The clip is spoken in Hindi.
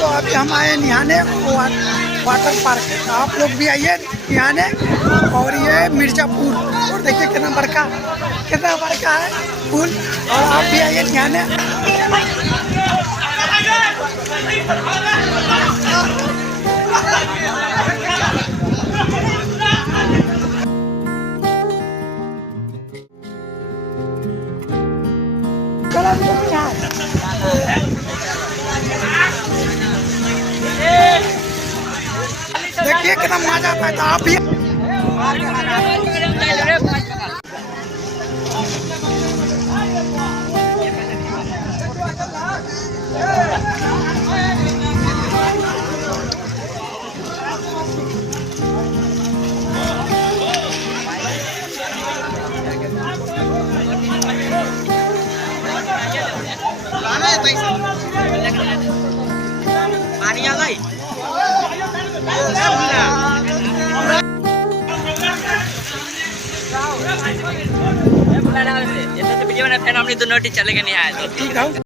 तो अभी हम आए निहाने वाटर पार्क। तो आप लोग भी आइए निहाने। और ये मिर्ज़ापुर, और देखिए कितना बड़का है पुल। और आप भी आइए निहाने। देखिए कितना मजा आता है। तो आप भी पानी आ गई। वीडियो में फैन हमने दोनों चले गए नहीं आए तो ठीक है।